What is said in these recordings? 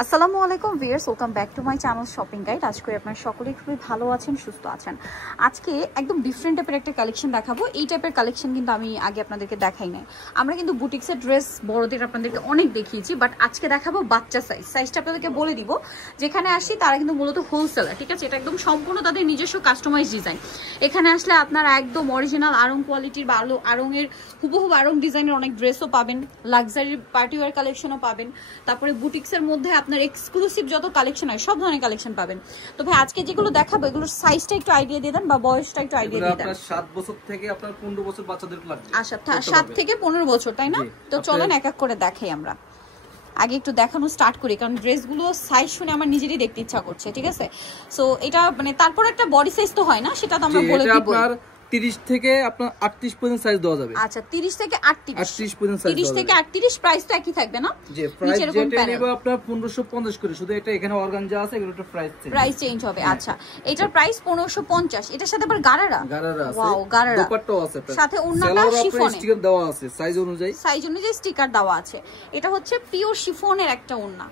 আসসালামু আলাইকুম viewers, welcome back to my channel shopping guide. আজকে আপনারা সকলেই খুবই ভালো আছেন, সুস্থ আছেন। আজকে একদম ডিফারেন্ট টাইপের একটা কালেকশন দেখাবো। এই টাইপের কালেকশন কিন্তু আমি আগে আপনাদেরকে দেখাই নাই। আমরা কিন্তু বুটিক্সের ড্রেস বড়দের আপনাদেরকে অনেক দেখিয়েছি, বাট আজকে দেখাবো বাচ্চা সাইজটা আপনাদেরকে বলে দিব। যেখানে আসি তারা কিন্তু মূলত হোলসেলার, ঠিক আছে? এটা একদম সম্পূর্ণ তাদের নিজস্ব কাস্টমাইজ ডিজাইন। এখানে আসলে আপনারা একদম অরিজিনাল আড়ং কোয়ালিটির বা আড়ংয়ের হুবহু আড়ং ডিজাইনের অনেক ড্রেসও পাবেন, লাক্সারি পার্টিওয়ার কালেকশনও পাবেন। তারপরে বুটিক্সের মধ্যে আপনার এক্সক্লুসিভ যত কালেকশন হয় সব ধরনের কালেকশন পাবেন। তো ভাই আজকে যেগুলো দেখাবো এগুলোর সাইজটা একটু আইডিয়া দিয়ে দেন বা বয়সটা একটু আইডিয়া দিয়ে দেন। আপনার 7 বছর থেকে আপনার 15 বছর বাচ্চাদের লাগবে। আচ্ছা, 7 থেকে 15 বছর, তাই না? তো চলেন এক এক করে দেখাই আমরা। আগে একটু দেখানো স্টার্ট করি, কারণ ড্রেসগুলো সাইজ শুনে আমার নিজেরই দেখতে ইচ্ছা করছে, ঠিক আছে? সো এটা মানে তারপর একটা বডি সাইজ তো হয় না, সেটা তো আমরা বলে দিব। 30 থেকে আপনার 38 পর্যন্ত সাইজ দেওয়া যাবে। আচ্ছা, 30 থেকে 38 পর্যন্ত সাইজ 30 থেকে 38 প্রাইস তো একই থাকবে না? জি, প্রাইস যেটা নেব আপনার 1550 করে। শুধু এটা এখানে অর্গানজা আছে, এগুলোর প্রাইস চেঞ্জ হবে। আচ্ছা, এটার প্রাইস 1550। এটার সাথে আবার গারারা আছে, ওয়াও, গারারা দোপাট্টাও আছে, সাথে ওন্নাটা শিফনে স্টিকার দেওয়া আছে, সাইজ অনুযায়ী স্টিকার দেওয়া আছে। এটা হচ্ছে পিওর শিফনের একটা ওন্না,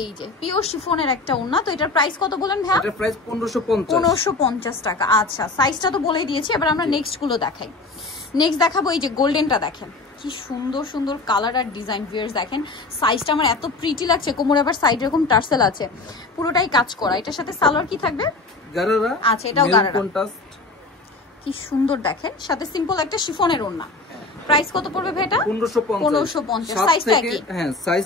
এই যে পিওর শিফনের একটা ওন্না। তো এটার প্রাইস কত বলেন ভাই? এটার প্রাইস 1550 টাকা। আচ্ছা, সাইজটা তো বলেই দিয়েছি, এবার আমরা নেক্সট গুলো দেখাই। নেক্সট দেখাবো এই যে গোল্ডেনটা, দেখেন কি সুন্দর সুন্দর কালার আর ডিজাইন। ভিউয়ার্স দেখেন সাইজটা আমার এত প্রিটি লাগছে। কোমরে আবার সাইড এরকম টার্সেল আছে, পুরোটাই কাজ করা। এটার সাথে সালোয়ার কি থাকবে? গারারা। আচ্ছা, এটাও গারারা, কি সুন্দর দেখেন। সাথে সিম্পল একটা শিফনের ওড়না। প্রাইস কত পড়বে ভাই এটা? 1550। সাইজটা কি? হ্যাঁ, সাইজ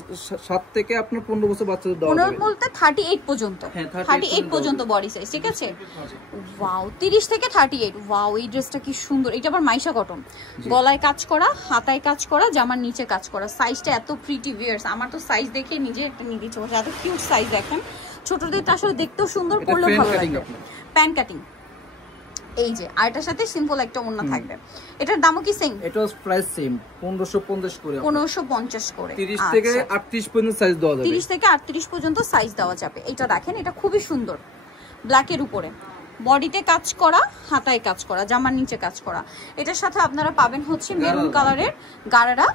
7 থেকে আপনার 15 বছর বাচ্চাদের দেওয়া যাবে। 15 বলতে 38 পর্যন্ত। 38 পর্যন্ত বডি সাইজ, ঠিক আছে? ওয়াও, 30 থেকে 38। ওয়াও, এই ড্রেসটা কি সুন্দর। এটা আবার মাইশা কটন, গলায় কাজ করা, হাতায় কাজ করা, জামার নিচে কাজ করা। সাইজটা এত প্রিটি ভিউয়ার্স, আমার তো সাইজ দেখে নিজে একটা নিতে ইচ্ছে করছে। এত কিউট সাইজ দেখেন। ছোটদেরটা আসলে দেখতেও সুন্দর, পরলেও ভালো লাগবে। প্যান কাটিং, এই যে। আর এটার সাথে সিম্পল একটা ওড়না থাকবে। এটার দামও কি সেম? এটাও প্রাইস সেম, 1550 করে। 1550 করে। 30 থেকে 38 পর্যন্ত সাইজ দেওয়া যাবে। 30 থেকে 38 পর্যন্ত সাইজ দেওয়া যাবে। এটা দেখেন, এটা খুবই সুন্দর, ব্ল্যাকের উপরে বডিতে কাজ করা, হাতায় কাজ করা, জামার নিচে কাজ করা। এটার সাথে আপনারা পাবেন হচ্ছে মেরুন কালারের গারারা,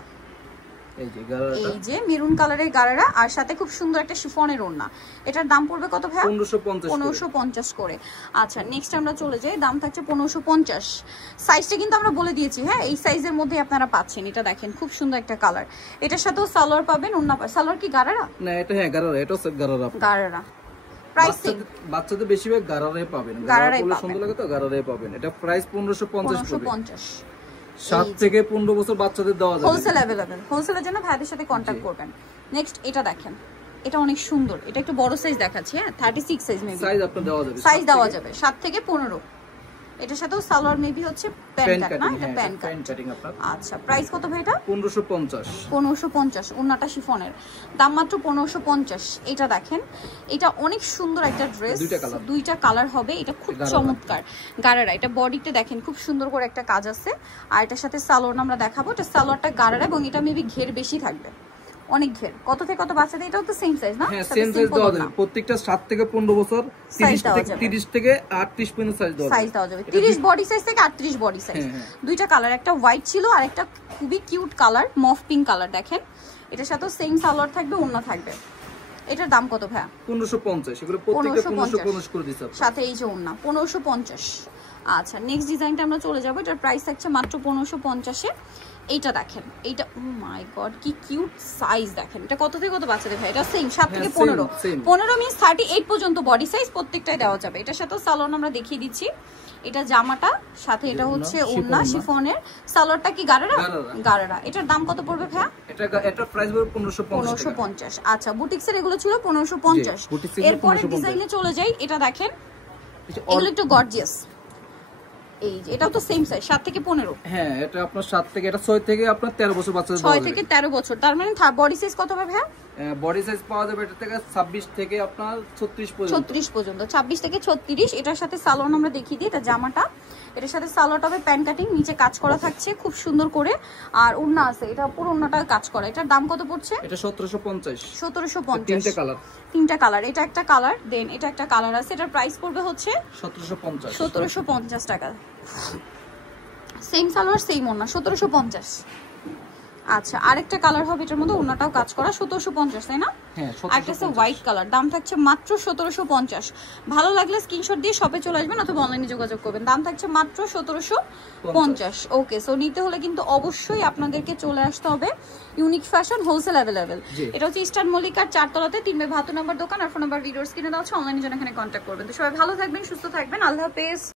এই যে মেরুন কালারের গারারা, আর সাথে খুব সুন্দর একটা শিফনের ওড়না। এটার দাম পড়বে কত ভাই? 1550 করে। আচ্ছা, নেক্সট আমরা চলে যাই। দাম থাকছে 1550। সাইজটা কিন্তু আমরা বলে দিয়েছি, হ্যাঁ, এই সাইজের মধ্যে আপনারা পাচ্ছেন। এটা দেখেন খুব সুন্দর একটা কালার। এটার সাথেও সালোয়ার পাবেন, ওড়না পাবেন। সালোয়ার কি গারারা? না, এটা হ্যাঁ গারারা, এটাও গারারা। গারারা প্রাইস বাচ্চাদের বেশিরভাগ গারারাই পাবেন, গারারা বলে সুন্দর লাগে তো গারারাই পাবেন। এটা প্রাইস 1550। 7 থেকে 15 বছর বাচ্চাদের দেওয়া যাবে। Wholesale available. হোলসেলের জন্য ভাইদের সাথে কন্টাক্ট করবেন। নেক্সট এটা দেখেন, এটা অনেক সুন্দর। এটা একটু বড় সাইজ দেখাচ্ছি, হ্যাঁ, 36 সাইজ মেবি। সাইজ আপনার দেওয়া যাবে, সাইজ দেওয়া যাবে 7 থেকে 15। এটার সাথেও সালোয়ার মেবি হচ্ছে প্যান্ট কাট, না? এটা প্যান্ট কাটিং আপনার। আচ্ছা, প্রাইস কত ভাই এটা? 1550। ওন্নাটা শিফনের, দাম মাত্র 1550। এটা দেখেন, এটা অনেক সুন্দর একটা ড্রেস, দুইটা কালার হবে। এটা খুব চমৎকার গারারা। এটা বডিতে দেখেন খুব সুন্দর করে একটা কাজ আছে। আর এটার সাথে সালোয়ার আমরা দেখাবো। এটা সালোয়ারটা গারারা এবং এটা মেবি ঘের বেশি থাকবে, অনেক ঘের। কত থেকে কত বাচ্চাদের? এটাও তো সেম সাইজ, না? হ্যাঁ, সেম সাইজ দেওয়া যাবে। প্রত্যেকটা 7 থেকে 15 বছর, 30 থেকে 38 পর্যন্ত সাইজ দেওয়া যাবে। 30 বডি সাইজ থেকে 38 বডি সাইজ। দুইটা কালার, একটা হোয়াইট ছিল আর একটা খুবই কিউট কালার, মফ পিঙ্ক কালার। দেখেন এটার সাথেও সেম সালোয়ার থাকবে, ওড়না থাকবে। এটার দাম কত ভাই? 1550। এগুলো প্রত্যেকটা 1550 করে দিতে হবে। সাথে এই যে ওড়না 1550। আচ্ছা, নেক্সট ডিজাইনটা আমরা চলে যাব। এটার প্রাইস থাকছে মাত্র 1550 এ। এইটা দেখেন, এইটা ও মাই গড কি কিউট সাইজ দেখেন। এটা কত থেকে কত বাচ্চাদের ভাই? এটা সেম 7 থেকে 15। 15 মিন্স 38 পর্যন্ত বডি সাইজ প্রত্যেকটাই দেওয়া যাবে। এটার সাথেও সালোয়ার আমরা দেখিয়ে দিচ্ছি। এটা জামাটা, সাথে এটা হচ্ছে ওড়না শিফনের। সালোয়ারটা কি গারারা? গারারা। এটার দাম কত পড়বে ভাই? এটা প্রাইস পড়বে 1550। আচ্ছা, বুটিক্সের এগুলো ছিল 1550। এরপরে ডিজাইনে চলে যাই। এটা দেখেন, এগুলো একটু গর্জিয়াস। এই যে এটাও তো সেম সাইজ 7 থেকে 15। হ্যাঁ, এটা আপনার 7 থেকে, এটা 6 থেকে আপনার 13 বছর বাচ্চাদের 6 থেকে 13 বছর। তার মানে বডি সাইজ কত হবে ভাই? বডি সাইজ পাওয়া যাবে এটা থেকে 26 থেকে আপনার 36 পর্যন্ত। 26 থেকে 36। এটার সাথে সালোয়ার আমরা দেখিয়ে দিই। এটা জামাটা, এটার সাথে সালোয়ারটা হবে প্যান্ট কাটিং, নিচে কাজ করা থাকছে খুব সুন্দর করে। আর ওড়না আছে, এটা পুরো ওড়নাটা কাজ করা। এটার দাম কত পড়ছে? এটা 1750। 1750। তিনটা কালার। এটা একটা কালার, দেন এটা একটা কালার আছে। এটার প্রাইস পড়বে হচ্ছে 1750 টাকা। সেম সালোয়ার সেম ওড়না, 1750। আচ্ছা আরেকটা কালার হবে এটার মধ্যে, ওনাটাও কাজ করা 1750 তাই না? হ্যাঁ একটা আছে হোয়াইট কালার, দাম থাকছে মাত্র 1750। ভালো লাগলে স্ক্রিনশট দিয়ে শপে চলে আসবেন অথবা অনলাইনে যোগাযোগ করবেন, দাম থাকছে মাত্র 1750। ওকে, সো নিতে হলে কিন্তু অবশ্যই আপনাদেরকে চলে আসতে হবে ইউনিক ফ্যাশন, হোলসেল অ্যাভেলেবেল। এটা হচ্ছে ইস্টার্ন মল্লিকার 4 তলাতে 3/72 নম্বর দোকান, আর ফোন নাম্বার ভিডিওর স্ক্রিনে দেওয়া আছে, অনলাইনে জন্য এখানে কন্ট্যাক্ট করবেন। তো সবাই ভালো থাকবেন, সুস্থ থাকবেন, আল্লাহ হাফেজ।